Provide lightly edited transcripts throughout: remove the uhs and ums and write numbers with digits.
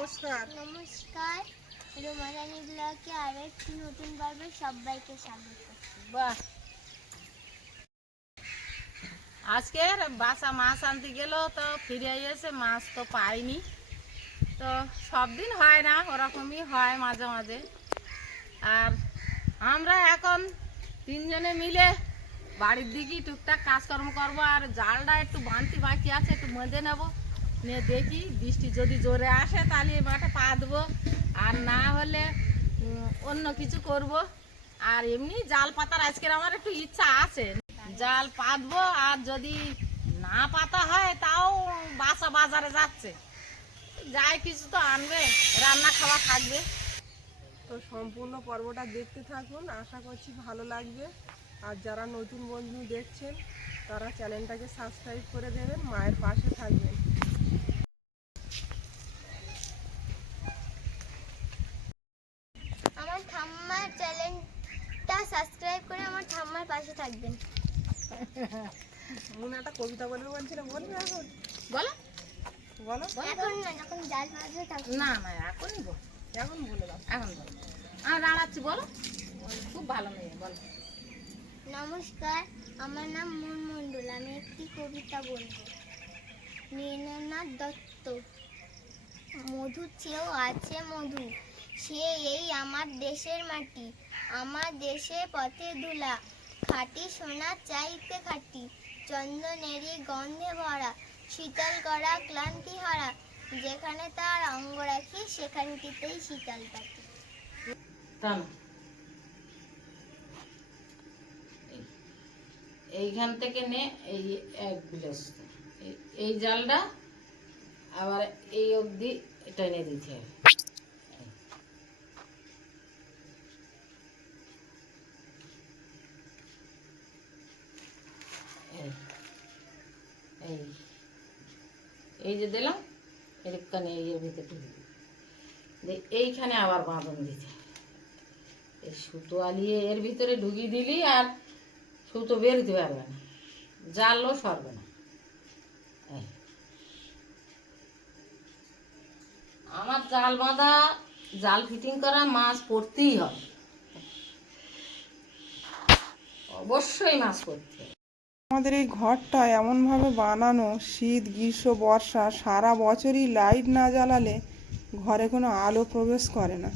নমস্কার। নমস্কার, রোমারানী ব্লগে আরো একটি নতুন পর্বে সবাইকে স্বাগত। বাহ, আজকে বাসা মাছ আনতে গেল, তো ফিরে এসে মাছ তো পাইনি। তো সব দিন হয় না, ওরকমই হয় মাঝে মাঝে। আর আমরা এখন তিনজনে মিলে বাড়ির দিকেই টুকটাক কাজকর্ম করবো। আর জালটা একটু বাঁধতে বাকি আছে, একটু বেঁধে নেবো, নিয়ে দেখি বৃষ্টি যদি জোরে আসে তাহলে এই মাঠে পা দেবো, আর না হলে অন্য কিছু করব। আর এমনি জাল পাতার আজকের আমার একটু ইচ্ছা আছে, জাল পাতবো। আর যদি না পাতা হয় তাও বাসা বাজারে যাচ্ছে, যাই কিছু তো আনবে, রান্না খাওয়া থাকবে। তো সম্পূর্ণ পর্বটা দেখতে থাকুন, আশা করছি ভালো লাগবে। আর যারা নতুন বন্ধু দেখছেন তারা চ্যানেলটাকে সাবস্ক্রাইব করে দেবেন, মায়ের পাশে থাকবেন। আমার ঠাম্মার চ্যানেলটা সাবস্ক্রাইব করে আমার ঠাম্মার পাশে থাকবেন। মনে একটা কবিতা বলবে বলছিল, বলবে এখন? বলো বলো। এখন না, যখন জাল পাতবে তখন। না না, এখনই বল, এখন বলে দাও। এখন বলো, আমি দাঁড়াচ্ছি, বলো। খুব ভালো মেয়ে, বলো। নমস্কার, আমার নাম মন মণ্ডল। আমি একটি কবিতা বলবো। নীরেন্দ্রনাথ দত্ত। মধু চেয়েও আছে মধু, সে এই আমার দেশের মাটি, আমার দেশের পথে ধুলা, খাঁটি সোনা চাইতে খাঁটি, চন্দনেরই গন্ধে ভরা, শীতল করা ক্লান্তি হারা, যেখানে তার অঙ্গ রাখি সেখানটিতেই শীতল পাখি। টানো। এইখান থেকে নে, এই এক গ্লাস, এই জালটা আবার এই অবধি টেনে দিতে হবে। এই এই যে দিলাম, এখানে এর ভিতরে ঢুকে দিই, এইখানে আবার বাঁধন দিতে হবে। এই সুতো আলিয়ে এর ভিতরে ঢুকিয়ে দিলি আর সুতো বেরোতে পারবে না, জালও সরবে না। আমার জাল বাঁধা, জাল ফিটিং করা মাছ পড়তেই হবে, অবশ্যই মাছ পড়তে হবে। আমাদের এই ঘরটা এমনভাবে বানানো, শীত গ্রীষ্ম বর্ষা সারা বছরই লাইট না জ্বালালে ঘরে কোনো আলো প্রবেশ করে না।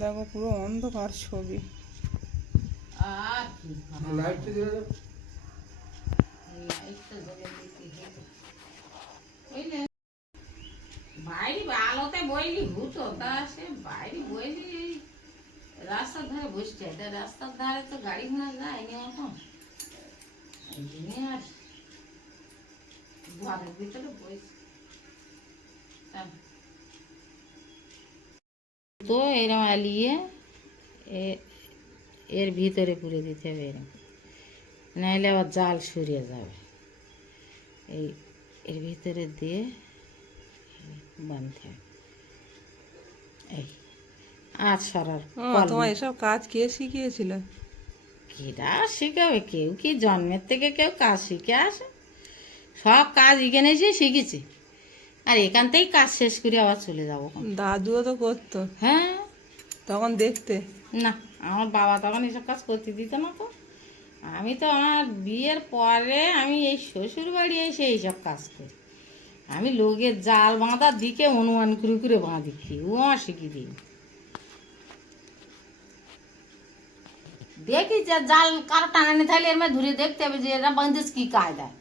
দেখো, পুরো অন্ধকার ছবি। আর কি লাইটটা জ্বলে দিতে, বুঝলে, বাইরে আলোতে বইলি ভূতো, তা সে বাইরে বইলি এই রাস্তার ধারে বসছে, এটা রাস্তার ধারে তো গাড়ি ঘোড়া যায়নি এখন, এই জন্যে আর ঘরের ভিতরে বসে। তো এরকম আলিয়ে এর ভিতরে পুরে দিতে হবে, এরকম নাহলে আবার জাল সরিয়ে যাবে। এই এর ভিতরে দিয়ে বাঁধতে হবে। এই আজ সরার তোমার এসব কাজ কে শিখিয়েছিল? কেডা শিখাবে, কেউ কি জন্মের থেকে কেউ কাজ শিখে আসে? সব কাজ এখানে এসে শিখেছি, আর এখান থেকেই কাজ শেষ করে আবার চলে যাবো। দাদুও তো করতো, হ্যাঁ, তখন দেখতে। না, আমার বাবা তখন এসব কাজ করতে দিত না। তো আমি তো আমার বিয়ের পরে আমি এই শ্বশুর বাড়ি এসে এইসব কাজ করি। আমি লোকের জাল বাঁধার দিকে অনুমান করে করে বাঁধি, কেউ আমার শিখিয়ে দিই। দেখি যে জাল কারো টানানি থাকলে এর মধ্যে ধরে দেখতে হবে যে এরা বাঁধেস কী কায়দায়,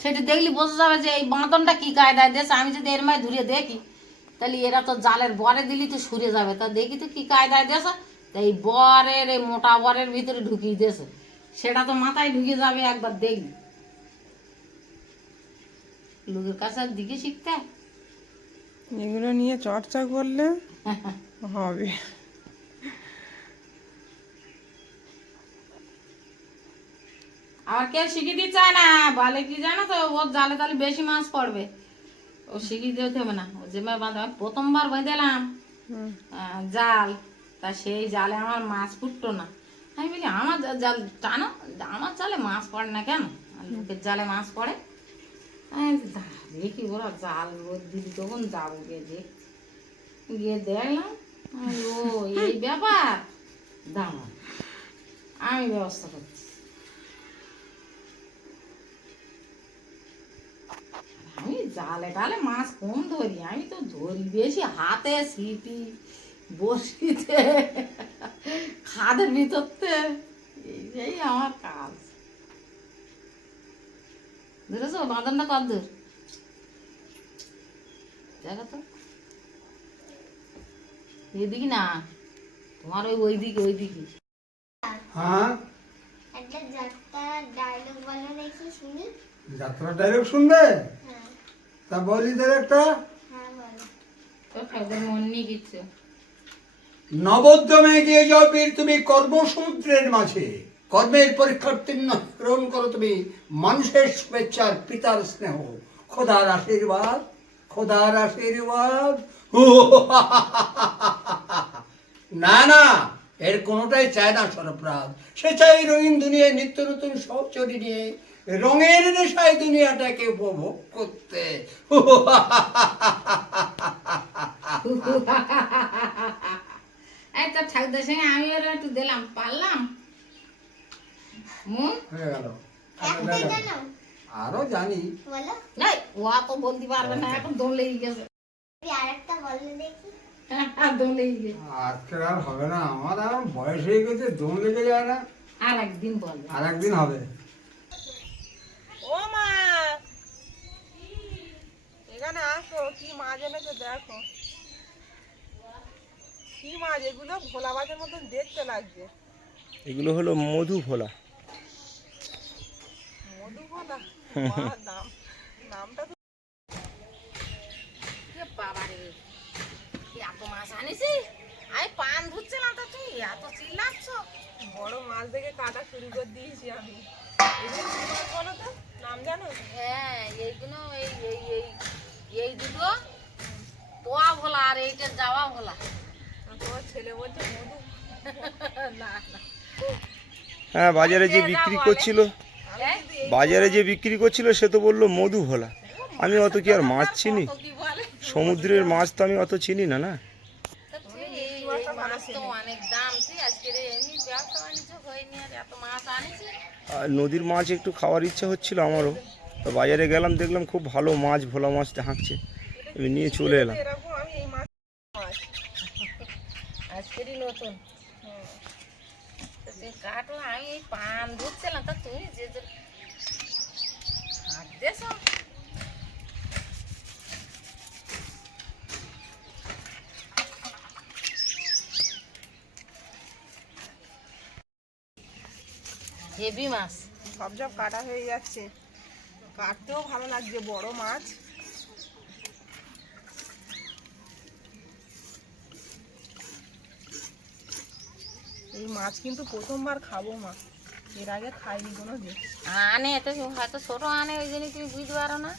সেটা দেখলি বোঝা যাবে যে এই বাঁধনটা কী কায়দায় দিয়েছে। আমি যদি এর মধ্যে ধরে দেখি তাহলে এরা তো জালের বরে দিলি তো সরে যাবে, তা দেখি তো কী কায়দায় দিয়েছে। তা এই বরের, এই মোটা বরের ভিতরে ঢুকিয়ে দিয়েছে, সেটা তো মাথায় ঢুকে যাবে একবার দেখলি। লোকের কাছে আর দিকে শিখতে এগুলো নিয়ে চর্চা করলে হবে। আবার কেউ শিখিয়ে দিতে চায় না, বলে কি জানো তো, ওর জালে তাহলে বেশি মাছ পড়বে, ও শিখিয়ে দিতে হবে না। ও যেভাবে বাঁধা, প্রথমবার বেঁধেলাম জাল, তা সেই জালে আমার মাছ ফুটতো না। আমি বলি আমার জাল টানো, আমার জালে মাছ পড়ে না কেন, আর লোকের জালে মাছ পড়ে। আমি বলি, দাঁড়া, দেখি ওরা জাল দিদি তখন যাবো গিয়ে দেখ, গিয়ে দেখলাম ও এই ব্যাপার, দাঁড়া আমি ব্যবস্থা করছি। আমি জালে টালে মাছ কম ধরি, আমি তো ধরি বেশি হাতে ছিপি বসিতে খাদের ভিতরতে, এই আমার কাজ। ধরেছো বাঁধনটা কত দূর দেখো তো, এদিকে না তোমার ওইদিকে ওইদিকে। হ্যাঁ, একটা যাত্রার ডায়লগ বলো দেখি শুনি। যাত্রার ডায়লগ শুনবে? হ্যাঁ তা বলি তোর একটা। হ্যাঁ বলো। তোর ঠাকুর মন নিয়ে গেছে। নবোদ্যমে গিয়ে যাও বীর তুমি কর্মসমুদ্রের মাঝে, কর্মের পরীক্ষার্থীর্ণ গ্রহণ করো তুমি মানুষের শুভেচ্ছার পিতার স্নেহ, খোদার আশীর্বাদ, খোদার আশীর্বাদ। না না, এর কোনোটাই চায় না সরপ্রাজ, সে চাই রঙিন দুনিয়ায় নিত্য নতুন সহচরী নিয়ে রঙের নেশায় দুনিয়াটাকে উপভোগ করতে। এই তোর ঠাকুরদের সঙ্গে আমি ওরা একটু দিলাম, পারলাম মন। হয়ে গেল। একটাই জানো? আরো জানি। বলো। এই ও তো বলতে পারবে না, এখন দম লেগে গেছে। আরেকটা বলো দেখি। দম লেগে গেছে। আজকে আর হবে না, আমার আর বয়স হয়ে গেছে, দম লেগে যায় না। আর একদিন বলবে। আর একদিন হবে। ও মা, এখানে আসো, কি মাছ এনেছো দেখো। কি মাছ এগুলো? ভোলা মাছের মতন দেখতে লাগছে। এগুলো হলো মধু ভোলা। মধু ভোলা? বাহ, নামটা তো। এ বাবা রে, এত মাছ আনিছি, আমি পান ধুচ্ছিলাম তা তুই এত চিল্লাচ্ছ। বড় মাছ দেখে কাটা শুরু করে দিয়েছি আমি। এগুলো কি মাছ বলো তো, নাম জানো? হ্যাঁ এইগুলো এই এই এই এই দুটো তোয়া ভোলা আর এইটা যাওয়া ভোলা। আর তোমার ছেলে বলছে মধু। না না, হ্যাঁ, বাজারে যে যা বিক্রি বলে। করছিল, এই, বাজারে যে বিক্রি করছিল সে তো বললো মধু ভোলা। আমি অত কি আর মাছ চিনি? কত কি বলে? সমুদ্রের মাছ তো আমি অত চিনি না। না, তা তুই এই মাছ তো অনেক দাম, তুই আজকে এমনি ব্যবসা বাণিজ্য হয়নি আর এত মাছ আনিছিস। আর নদীর মাছ একটু খাওয়ার ইচ্ছা হচ্ছিল আমারও, তো বাজারে গেলাম, দেখলাম খুব ভালো মাছ, ভোলা মাছটা হাঁকছে, আমি নিয়ে চলে এলাম। এরকম আমি এই মাছ আজকেরই নতুন। তো তুই কাটো, আমি এই পান ধুচ্ছিলাম তা তুমি যে যে হাত দেছ। হেভি মাছ। সব কাটা হয়ে যাচ্ছে, কাটতেও ভালো লাগছে, বড় মাছ। এই মাছ কিন্তু প্রথমবার খাবো মা, এর আগে খাইনি কোনো দিন। আনে এত হয়তো ছোট আনে, ওই জন্য তুমি বুঝতে পারো না।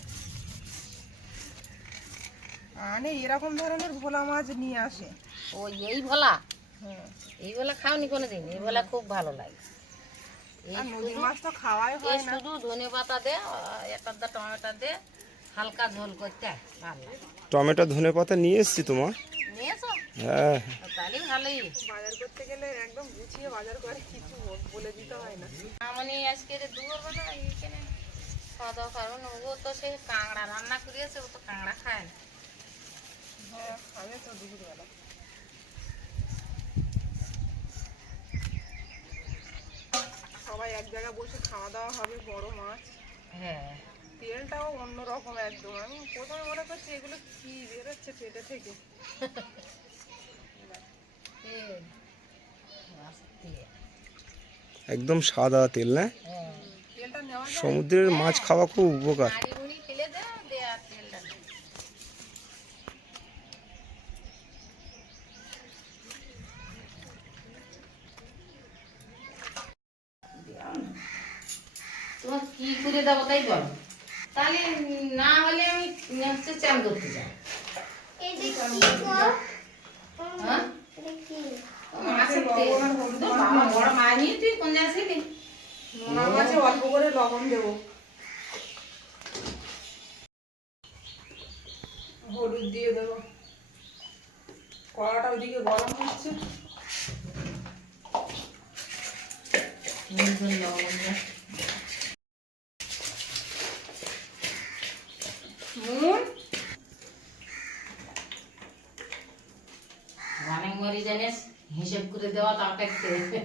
আনে এরকম ধরনের ভোলা মাছ নিয়ে আসে। ও এই ভোলা, হ্যাঁ, এই ভোলা খাওনি কোনোদিন? এই ভোলা খুব ভালো লাগে। এই আর নদীর শুধু মাছ তো খাওয়াই এই হয় না। শুধু ধনে পাতা দে, একটা টমেটো দে, হালকা ঝোল করতে ভালো লাগে। টমেটো ধনে পাতা নিয়ে এসছি তোমার। নিয়েছো? হ্যাঁ, তাহলে ভালোই। বাজার করতে গেলে একদম গুছিয়ে বাজার করে, কিছু বলে দিতে হয় না। মানে আজকে দুপুরবেলা এইখানে খাওয়া দাওয়া খাবো না, ও তো সেই কাঁকড়া রান্না করিয়েছে, ও তো কাঁকড়া খায় না। হ্যাঁ, আমি তো দুপুরবেলা সবাই এক জায়গায় বসে খাওয়া দাওয়া হবে, বড় মাছ। হ্যাঁ, তেলটাও অন্যরকম একদম। আমি প্রথমে মনে করছি এগুলো কি বেরোচ্ছে পেটে থেকে। তেল, মাছের তেল। একদম সাদা তেল, না? হ্যাঁ, তেলটা নেওয়া যায়? সমুদ্রের মাছ খাওয়া খুব উপকার। নাড়ি মুড়ি ফেলে দে, দে আর তেলটা দে। তোমার কি করে দেবো তাই বলো, তাহলে না হলে আমি হচ্ছে চান করতে যাই। এই যে কি গো? হ্যাঁ, এটা কি? মাছের তেল তো বাবা বড় মাছ নিয়ে তুই কোন আসিনি? নোনা মাছে অল্প করে লবণ দেবো, হলুদ দিয়ে দেবো। কড়াটা ওইদিকে গরম হচ্ছে। নুন, অনেক মরি জানিস হিসেব করে দেওয়া তরকারিতে।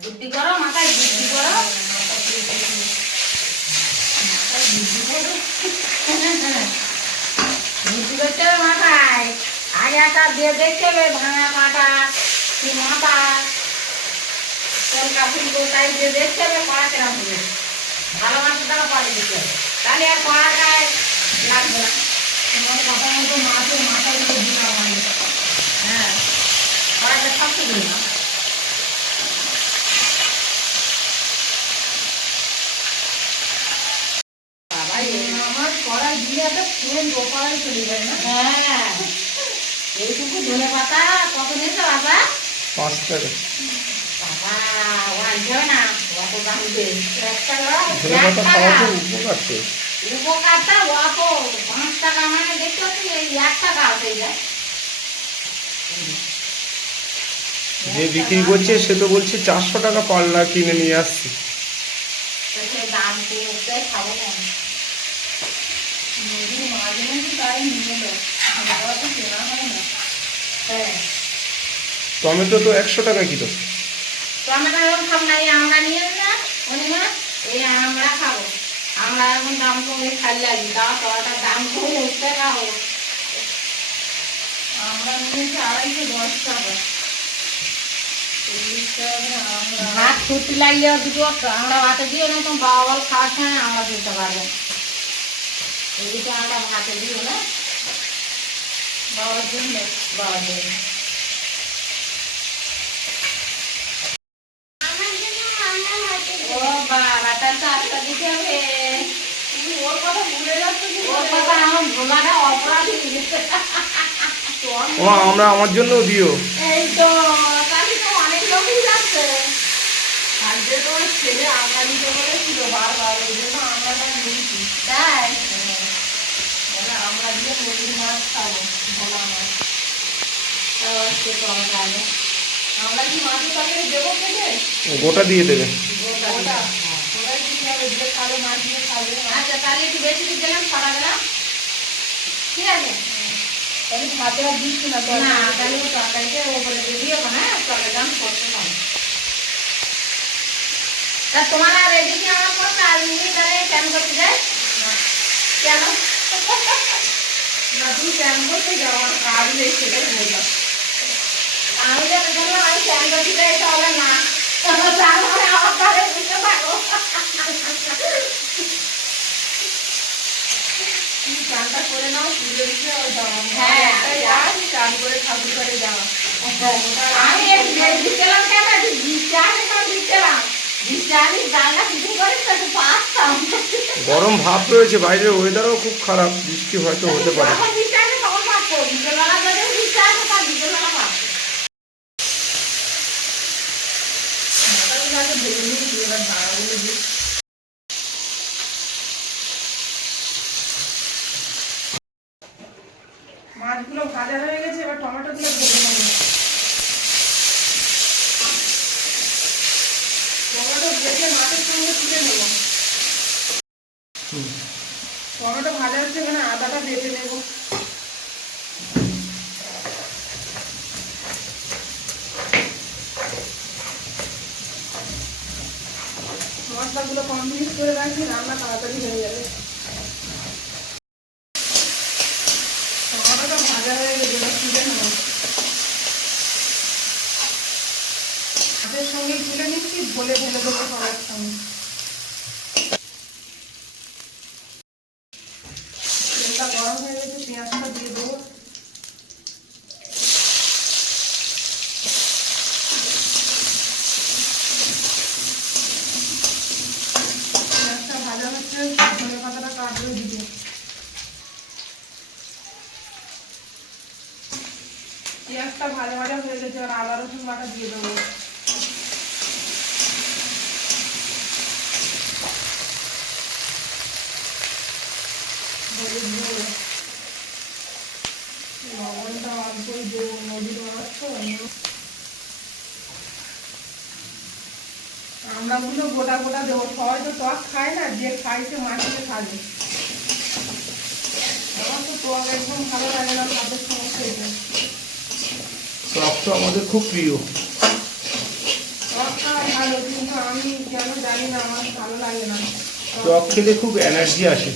বুদ্ধি করো মাথায়, বুদ্ধি করো বুদ্ধি করতে হবে মাথায়। আগে একটা দিয়ে দেখতে হবে ভাঙা কাটা কি মাথা তেল কাপুরি গোটাই দিয়ে দেখতে হবে কড়া কেরাম হবে। ভালো মাছের দ্বারা পরে দিতে হবে, তাহলে আর কড়া গায়ে লাগবে না। তোমার কথা মতো মাছের মাথায় দিয়ে দিলাম আমি। হ্যাঁ, কড়াইটা থাকতে দিই না। আমার কড়াই দিয়ে একটা সেন্ট ওপারে চলে যায় না। হ্যাঁ, এইটুকু ধনে পাতা কত নিয়েছো বাবা? 5 টাকা। বাবা ও আনছে না, অত দাম দিয়ে 1 টাকা। ধনে পাতা খাওয়া তো উপকার তো। উপকারটা অত 5 টাকা মানে দেখতে পাচ্ছি এই 1 টাকা হয়ে যায়। যে বিক্রি করছে সে তো বলছে 400 টাকা পাল্লা কিনে নিয়ে আসছি। তো সেই দাম করতে খাবো না। নদীর মাঝে মাঝে তাই নিয়ে এলো, খাওয়া তো কেনা হয় না। হ্যাঁ, টমেটো তো 100 টাকা কিলো। টমেটো এখন খাবো না, এই আমরা নিয়ে না অনিমা, এই আমরা খাবো। আমরা এখন দাম কমে খালি লাগি, তাও তোটা দাম কমে 10 টাকা হোক। আমরা নিয়েছি 210 টাকা। 40 টাকা করে আমরা। ভাত ছুটি লাগলে দুটো আমরা ভাতে দিও না, তোমার বাবা বল খাওয়ার সময় আমরা দিতে পারবো। এদিকে আমরা ভাতে দিও না বাবার জন্য বাবার জন্য। আমার জন্য রান্নার হাতে ও বাবা, তার তো আটটা দিতে হবে। তুমি ওর কথা ভুলে যাচ্ছ কি ওর করে? কথা আমার ভোলাটা অপরাধ হয়ে গেছে। ও আমরা আমার জন্যও দিও। এই তো তাহলে তো অনেক লোকই যাচ্ছে। আজকে তোমার ছেলে আঁকা দিতে বলেছিল বারবার, ওই জন্য আমরা নিয়েছি। তাই বলে আমরা দিয়ে নদীর মাছ খাবো, ভোলা মাছ। সে তো তাহলে আমরা কি মাছের তরকারি দেবো খেতে? গোটা দিয়ে দেবে। ওটা ওরাই দিতে হবে, যে খাবে মাছ দিয়ে খাবে। আচ্ছা, তাহলে একটু বেশি দিয়ে দিলাম, ছড়া দিলাম, ঠিক আছে? তাহলে ভাতে আর দিচ্ছি না তো। না, তাহলে ও তরকারিতে ওপরে দিয়ে দিও না, তরকারি দাম করতে পারো। তা তোমার আর এদিকে আমার কোনো কাজ নেই, তাহলে কেন করতে যায়? কেন? না তুই প্যান করতে যাও, আমার কাজ নেই সেটাই বললাম। আমি যেটা বললাম আমি কেন করতে যাই তাহলে না, তাহলে আমার কাছে বুঝতে পারো। তুমি চানটা করে নাও, পুজো দিতে যাওয়া। হ্যাঁ, যাই চান করে ঠাকুর ঘরে যাওয়া। আমি দিচ্ছিলাম কেন, দিচ্ছি দিচ্ছিলাম দিচ্ছি, আমি রান্না কিছু করে তাকে পাচ্তাম। গরম ভাব রয়েছে, বাইরের ওয়েদারও খুব খারাপ, বৃষ্টি হয়তো হতে পারে। যখন দিচ্ছি আমি তখন পাচ্ছ, বিকেলবেলা যদিও দিচ্ছি আসে তার বিকেলবেলা পাচ্ছ। মাথাগুলো আগে ভেজে নিয়েছি, এবার দাঁড়াগুলো দিই। মাছগুলো ভাজা হয়ে গেছে, এবার টমেটোগুলো ভেজে নেবো। টমেটো ভেজে মাছের সঙ্গে তুলে নেবো। টমেটো ভাজা হচ্ছে, এখানে আদাটা বেটে নেবো। মশলাগুলো কমপ্লিট করে রাখি, রান্না তাড়াতাড়ি হয়ে যাবে। টমেটোটা ভাজা হয়ে গেছে, এবার তুলে নেবো। মাছের সঙ্গে তুলে নিচ্ছি, ঢোলে ঢেলে দেবো সবার সঙ্গে। তেলটা গরম হয়ে গেছে, পেঁয়াজটা দিয়ে দেবো। পেঁয়াজটা ভাজা হচ্ছে, ধনে পাতাটা কাটবে দিতে। ভাজা ভাজা হয়ে গেছে, আর আদা রসুন বাটা দিয়ে দেবো। হলুদ গুঁড়ো, লবণটা অল্পই দেবো, নদীর মাছ তো। আমড়াগুলো গোটা গোটা দেবো, সবাই তো টক খায় না, যে খায় সে মাখিয়ে খাবে। আমার তো টক একদম ভালো লাগে না, ভাতের সঙ্গে খেতে। টক তো আমাদের খুব প্রিয়। টক খাওয়া ভালো, কিন্তু আমি কেন জানি না আমার ভালো লাগে না। টক খেলে খুব এনার্জি আসে।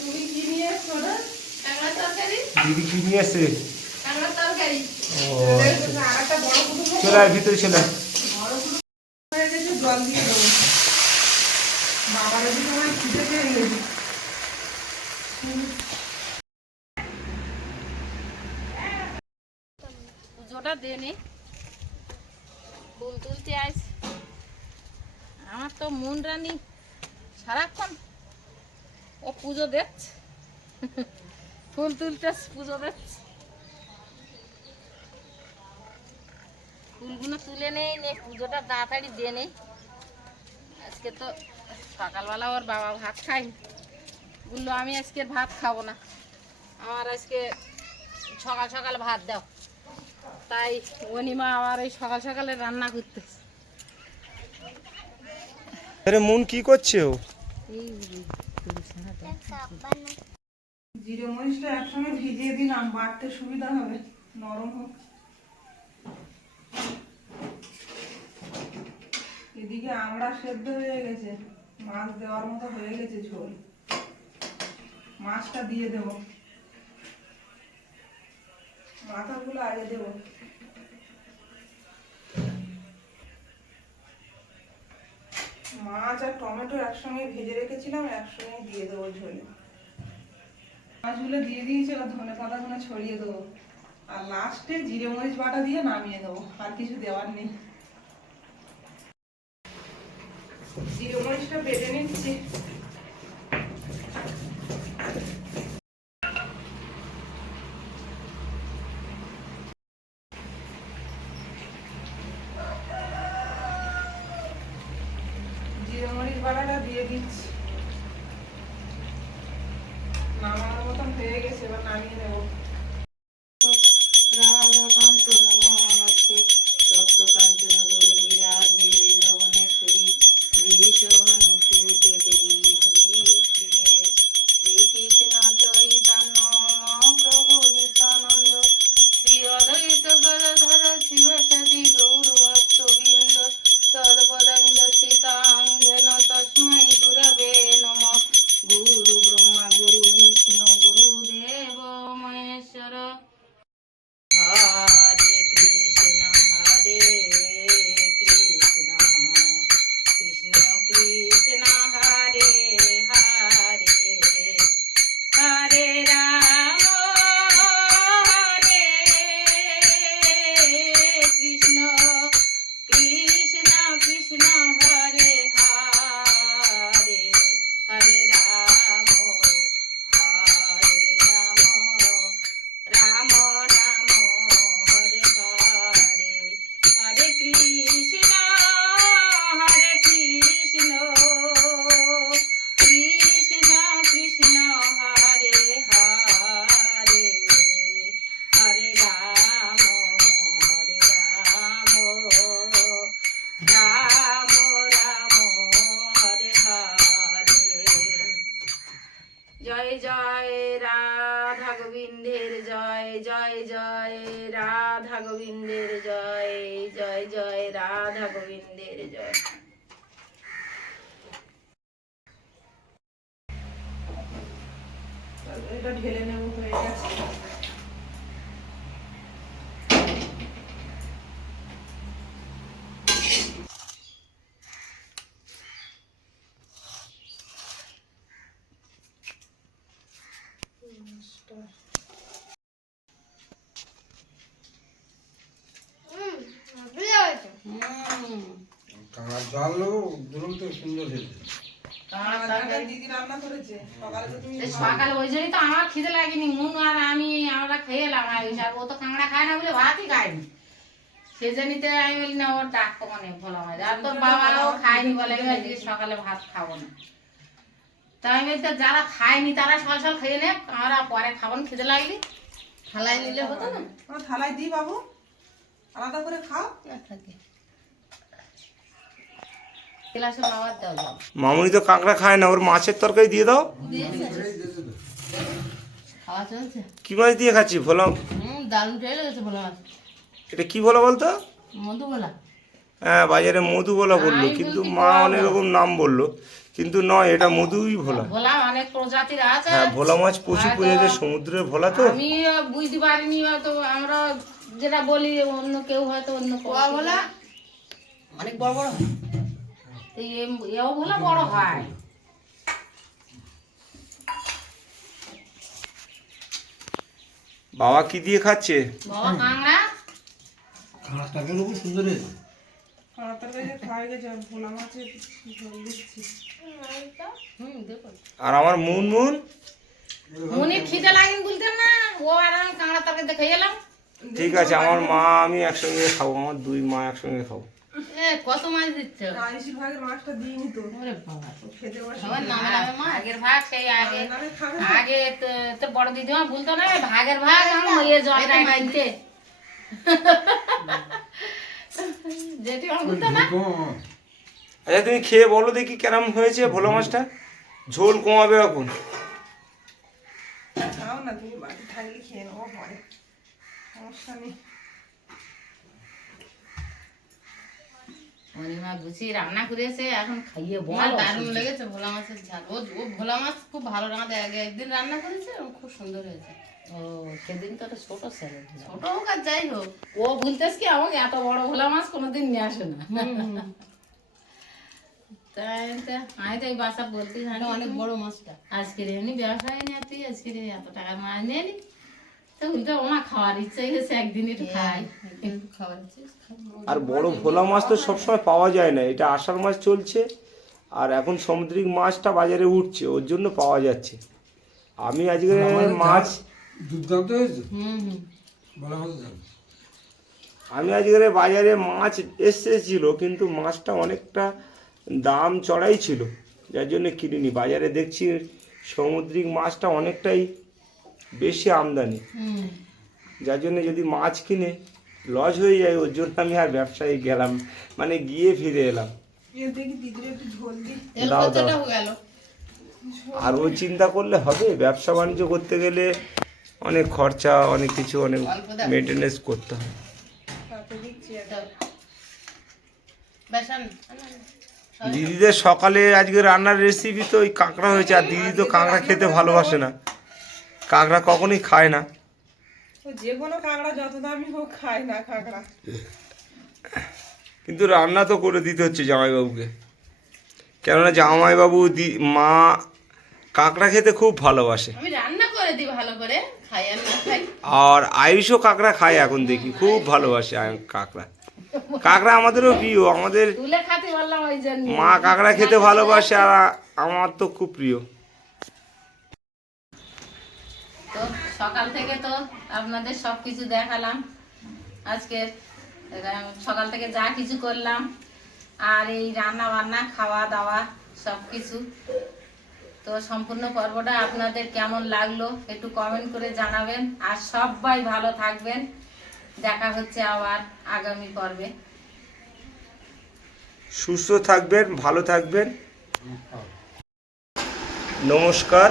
তুমি কি নিয়ে এসছো না? দিদি কি নিয়ে আসছে? ও আচ্ছা। আর একটা বড় কুটুম্ব চলে আয়, ভিতরে চলে আয়। বড় কুটুম্ব হয়ে গেছে, জল দিয়ে দেবো। বাবার ওদিকে আমার খিদে পেয়ে গেছে। পুজোটা দেনি, ফুল তুলতে আইস। আমার তো মন রানী সারাক্ষণ ও পুজো দেখছে, ফুল তুলতে পুজো দেখছে। ফুলগুলো তুলে নেই, পুজোটা তাড়াতাড়ি দিয়ে নেই। আজকে তো সকালবেলা ওর বাবা ভাত খাই, বললো আমি আজকে ভাত খাবো না, আমার আজকে সকাল সকাল ভাত দাও। তাই অনিমা আমার এই সকাল সকালে রান্না করতেছে। আরে মন কি করছে ও? জিরে মরিচটা একসঙ্গে ভিজিয়ে দিলাম, বাটতে সুবিধা হবে, নরম হোক। এদিকে আমড়া সেদ্ধ হয়ে গেছে, মাছ দেওয়ার মতো হয়ে গেছে ঝোল। মাছটা দিয়ে দেবো, মাথাগুলো আগে দেবো। মাছ আর টমেটো একসঙ্গে ভেজে রেখেছিলাম, একসঙ্গে দিয়ে দেবো ঝোলে। মাছগুলো দিয়ে দিয়েছি, আর ধনে পাতাগুলো ছড়িয়ে দেবো, আর লাস্টে জিরে মরিচ বাটা দিয়ে নামিয়ে দেবো। আর কিছু দেওয়ার নেই। জিরে মরিচটা বেটে নিচ্ছি। জিরে মরিচ বাটাটা দিয়ে দিচ্ছি। নামানোর মতন হয়ে গেছে, এবার নামিয়ে নেবো। রাধাকান্ত নমস্তে তপ্ত কাঞ্চন গৌরঙ্গী লবণেশ্বরী বিশ্বভানুসুতে দেবী হরি প্রিয়ে শ্রীকৃষ্ণ চৈতন্য মহাপ্রভু নিত্যানন্দ শ্রী অদ্বৈত গদাধর শিবসদি গৌর ভক্তবৃন্দ তৎপদঙ্গ সীতাঙ্গন তস্मै গুরবে নমঃ। গুরু ব্রহ্মা গুরু বিষ্ণু গুরুদেব মহেশ্বর। হরে কৃষ্ণ কৃষ্ণ কৃষ্ণ হরে হরে, হরে রাম হরে কৃষ্ণ কৃষ্ণ কৃষ্ণ হরে হরে, হরে রাম রাম রাম হরে হরে, হরে কৃষ্ণ কৃষ্ণ কৃষ্ণ হরে হরে, হরে রাম রাম রাম হরে হরে। জয় জয় রাধা গোবিন্দের জয়, জয় জয় রাধা গোবিন্দের জয়, জয় জয় রাধা গোবিন্দের জয়। এটা ঢেলে নেবো, হয়ে গেছে। জলও দুরন্ত সুন্দর হয়েছে। কাঁকড়ার রান্নাটা তরকারি। দিদি রান্না করেছে সকালে তো তুমি এই সকালে ওই জন্যই তো আমার খিদে লাগেনি, মুন আর আমরা খেয়ে এলাম, আর ও তো কাঁকড়া খায় না বলে ভাতই খায়নি, সেই জন্যই আমি বলি না ওর ডাক কমানে ভোলা মাছ, আর তোর বাবাও খায়নি বলে আমি আজকে সকালে ভাত খাবো না। তাই আমি বলছি যারা খায়নি তারা সকাল সকাল খেয়ে নে, আমরা পরে খাবো না, খিদে লাগলি থালায় নিলে হতো না। আমার থালায় দিই বাবু, আলাদা করে খাও। ক্লাসে বাবার দেওয়া যাবে। মামুনি তো কাঁকড়া খায় না, ওর মাছের তরকারি দিয়ে দাও। খাওয়া চলছে? কি মাছ দিয়ে খাচ্ছি ভোলা? দারুণ টেলে গেছে ভোলা মাছ। এটা কি ভোলা বলতো? মধু ভোলা। হ্যাঁ, বাজারে মধু ভোলা বললো, কিন্তু মা অনেক রকম নাম বললো, কিন্তু নয়, এটা মধুই ভোলা। ভোলা অনেক প্রজাতির আছে। হ্যাঁ, ভোলা মাছ প্রচুর পরিমাণে সমুদ্রের ভোলা তো। আমি বুঝতে পারিনি, তো আমরা যেটা বলি অন্য কেউ হয়তো অন্য কোয়া ভোলা অনেক বড় বড় হয়, এও ভোলা বড় হয়। বাবা কি দিয়ে খাচ্ছে? বাবা কাঁকড়া। আমার তরকারি খাওয়া গেছে, আর ভোলা মাছের ঝোল দিচ্ছি। দেখো আর আমার মুনমুন মনে খিদে লাগেনি বলতেন না, ও আর আমি কাঁকড়া তরকারি দেখে এলাম। ঠিক আছে, আমার মা আমি একসঙ্গে খাবো, আমার দুই মা একসঙ্গে খাবো। কত মাছ দিচ্ছে? আয়ুষির ভাগের মাছটা দিইনি তো, ও খেতে বসে। সবার নামে নামে মা আগের ভাগ সেই আগে নামে খাবে। আগে তোর বড় দিদিমা বলতো না ভাগের ভাগ আমার ইয়ে জল মাইতে যেটি আমার বলতো না। আচ্ছা, তুমি খেয়ে বলো দেখি কেরম হয়েছে ভোলা মাছটা। ঝোল কমাবে এখন। খাও না, তুমি বাড়ি থাকলে খেয়ে নেবো পরে, সমস্যা নেই। মা গুছিয়ে রান্না করেছে, এখন খাইয়ে বল। দারুণ লেগেছে ভোলা মাছের ঝাল। ও ভোলা মাছ খুব ভালো রান্না, একদিন রান্না করেছে, খুব সুন্দর হয়েছে। ও সেদিন তো একটা ছোট ছেলে, ছোট হোক আর যাই হোক, ও বলতেস কি আমাকে এত বড় ভোলা মাছ কোনোদিন নিয়ে আসে না। তাই আমি তো এই বাসা বলতে জানি অনেক বড় মাছটা আজকে এমনি ব্যবসায় নিয়ে তুই আজকে এত টাকার মাছ নিয়ে নি, তো উল্টো আমার খাওয়ার ইচ্ছা গেছে, একদিন একটু খাই, একটু খাওয়ার ইচ্ছে। আর বড় ভোলা মাছ তো সবসময় পাওয়া যায় না, এটা আষাঢ় মাছ চলছে, আর এখন সামুদ্রিক মাছটা বাজারে উঠছে, ওর জন্য পাওয়া যাচ্ছে। আমি আজকে মাছ দুর্দান্ত হয়েছে। আমি আজকে বাজারে মাছ এসেছিল, কিন্তু মাছটা অনেকটা দাম চড়াই ছিল, যার জন্য কিনিনি। বাজারে দেখছি সামুদ্রিক মাছটা অনেকটাই বেশি আমদানি, যার জন্য যদি মাছ কিনে লস হয়ে যায়, ওর জন্য আমি আর ব্যবসায়ী গেলাম, মানে গিয়ে ফিরে এলাম। দেখি দিদির একটু ঝোল দিই। দাও দাও। আর ওই চিন্তা করলে হবে? ব্যবসা বাণিজ্য করতে গেলে অনেক খরচা, অনেক কিছু, অনেক মেনটেনেন্স করতে হয়। তারপর দিচ্ছি একটা। দিদিদের সকালে আজকে রান্নার রেসিপি তো ওই কাঁকড়া হয়েছে, আর দিদি তো কাঁকড়া খেতে ভালোবাসে না, কাঁকড়া কখনোই খায় না। ও যে কোনো কাঁকড়া যত দামি হোক খায় না কাঁকড়া। কিন্তু রান্না তো করে দিতে হচ্ছে জামাইবাবুকে, কেননা জামাইবাবু মা কাঁকড়া খেতে খুব ভালোবাসে। আমি রান্না করে দিই ভালো করে, খাই আর না খাই। আর আয়ুষও কাঁকড়া খায় এখন দেখি, খুব ভালোবাসে কাঁকড়া। কাঁকড়া আমাদেরও প্রিয়, আমাদের তুলে খাতে বললাম ওই জন্য। মা কাঁকড়া খেতে ভালোবাসে, আর আমার তো খুব প্রিয়। তো সকাল থেকে তো আপনাদের সব কিছু দেখালাম, আজকে সকাল থেকে যা কিছু করলাম, আর এই রান্না বান্না খাওয়া দাওয়া সব কিছু। তো সম্পূর্ণ পর্বটা আপনাদের কেমন লাগলো একটু কমেন্ট করে জানাবেন, আর সবাই ভালো থাকবেন। দেখা হচ্ছে আবার আগামী পর্বে। সুস্থ থাকবেন, ভালো থাকবেন। নমস্কার।